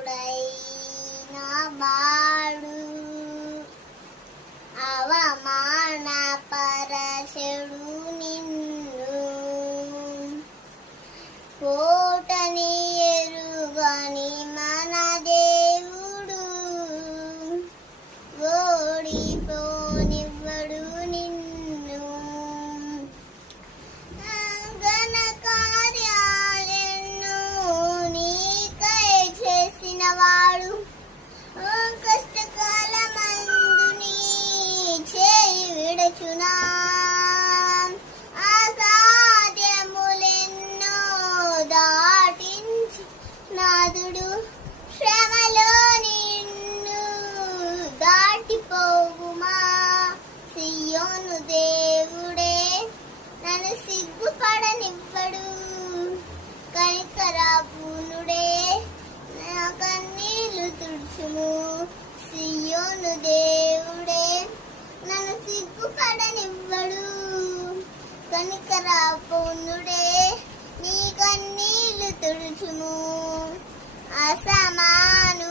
అసమానుడైన బాడు అవమానపరచెడు నిన్ను కోటని ఎరుగని మన దేవుడు ఓడిపోనివ్వడు నిన్ను ఘన కార్యాలెన్నో నీకై చేసినవాడు కష్టకాలమందు నీ చేయి విడచునా అసాధ్యములెన్నో దాటించి నాదుడు శ్రమలో నిన్ను దాటిపోవుమా సియోను దేవుడే నన్ను సిగ్గుపడనివ్వడు కనికరాపూర్ణుడే నా కన్నీళ్లు తుడుచుము సియోను దేవుడే నన్ను సిగ్గుపడనివ్వడు కనికరాపూర్ణుడే నీ కన్నీళ్లు తుడుచుము అసమాను